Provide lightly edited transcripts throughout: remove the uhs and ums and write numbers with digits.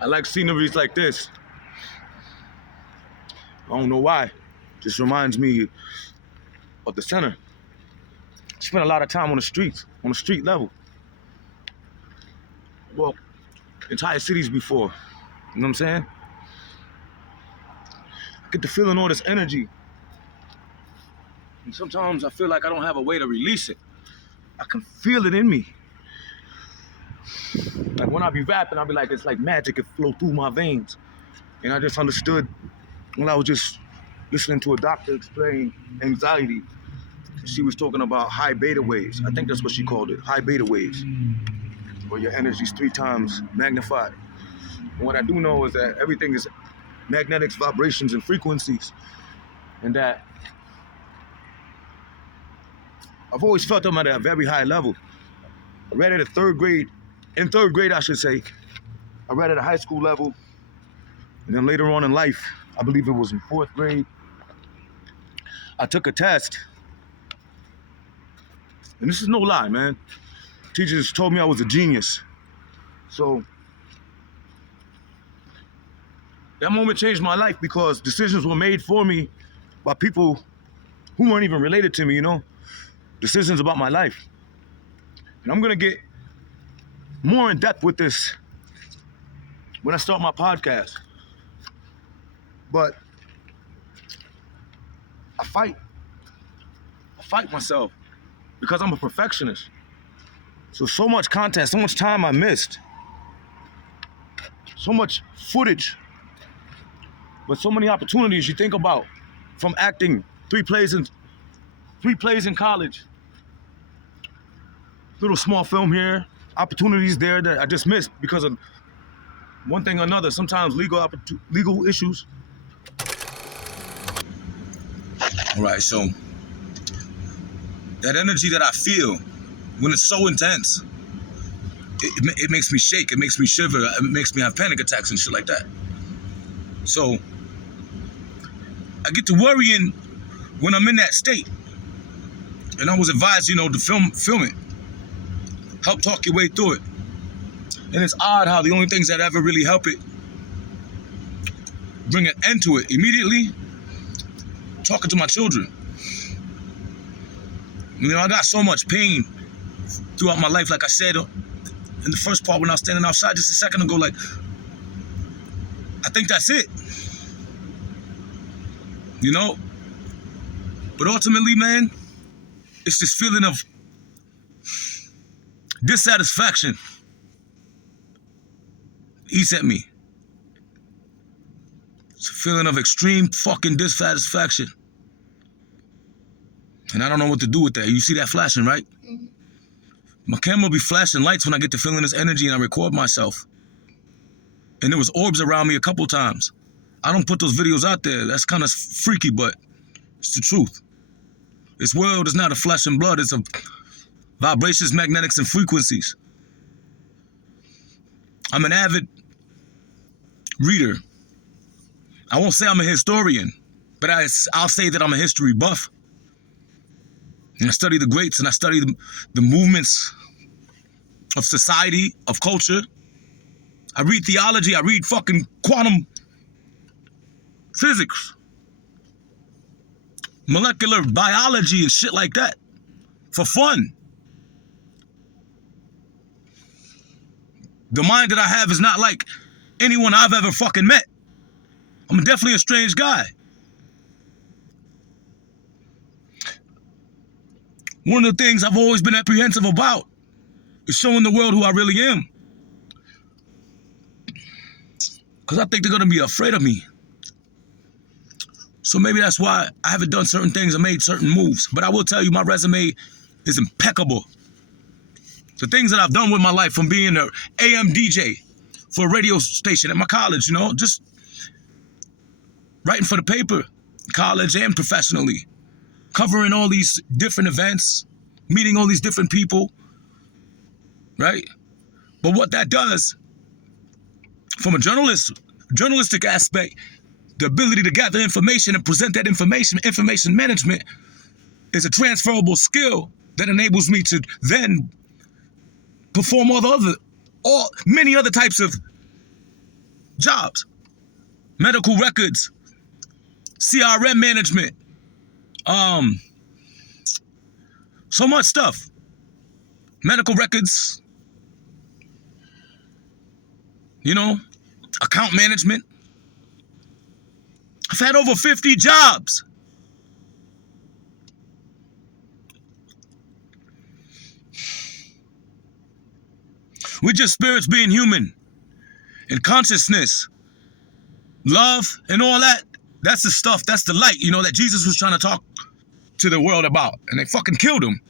I like sceneries like this. I don't know why. Just reminds me of the center. Spent a lot of time on the streets, on the street level. Well, entire cities before. You know what I'm saying? I get the feeling all this energy. And sometimes I feel like I don't have a way to release it. I can feel it in me. Like when I be rapping, I'll be like, it's like magic, it flow through my veins. And I just understood when I was just listening to a doctor explain anxiety. She was talking about high beta waves. I think that's what she called it, high beta waves, where your energy's 3 times magnified. And what I do know is that everything is magnetics, vibrations, and frequencies. And that I've always felt them at a very high level. I read it at in third grade, I should say. I read it at high school level. And then later on in life, I believe it was in 4th grade, I took a test. And this is no lie, man. Teachers told me I was a genius. So that moment changed my life because decisions were made for me by people who weren't even related to me, you know? Decisions about my life. And I'm gonna get more in depth with this when I start my podcast. But I fight myself because I'm a perfectionist. So much content, so much time I missed. So much footage. But so many opportunities you think about from acting, 3 plays in college. Little small film here, opportunities there that I just missed because of one thing or another, sometimes legal issues. All right, so that energy that I feel when it's so intense, it makes me shake, it makes me shiver, it makes me have panic attacks and shit like that. So I get to worrying when I'm in that state. And I was advised, you know, to film it. Help talk your way through it. And it's odd how the only things that ever really help it bring an end to it immediately, talking to my children. You know, I got so much pain throughout my life, like I said in the first part when I was standing outside just a second ago, like, I think that's it. You know? But ultimately, man, it's this feeling of dissatisfaction eats at me. It's a feeling of extreme fucking dissatisfaction. And I don't know what to do with that. You see that flashing, right? Mm-hmm. My camera be flashing lights when I get to feeling this energy and I record myself. And there was orbs around me a couple times. I don't put those videos out there. That's kind of freaky, but it's the truth. This world is not a flesh and blood. It's a vibrations, magnetics, and frequencies. I'm an avid reader. I won't say I'm a historian, but I'll say that I'm a history buff. And I study the greats and I study the movements of society, of culture. I read theology, I read fucking quantum physics, molecular biology and shit like that for fun. The mind that I have is not like anyone I've ever fucking met. I'm definitely a strange guy. One of the things I've always been apprehensive about is showing the world who I really am. Because I think they're going to be afraid of me. So maybe that's why I haven't done certain things or made certain moves. But I will tell you, my resume is impeccable. The things that I've done with my life, from being an AM DJ for a radio station at my college, you know, just writing for the paper, college and professionally, covering all these different events, meeting all these different people, right? But what that does, from a journalistic aspect, the ability to gather information and present that information management, is a transferable skill that enables me to then perform many other types of jobs, medical records, CRM management, so much stuff. Medical records, you know, account management. I've had over 50 jobs. We're just spirits being human. And consciousness, love, and all that, that's the stuff, that's the light, you know, that Jesus was trying to talk to the world about. And they fucking killed him.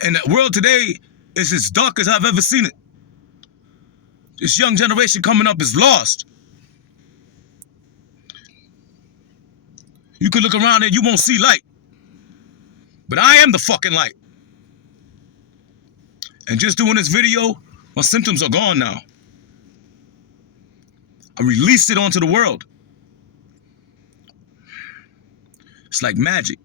And the world today is as dark as I've ever seen it. This young generation coming up is lost. You could look around and you won't see light. But I am the fucking light. And just doing this video, my symptoms are gone now. I released it onto the world. It's like magic.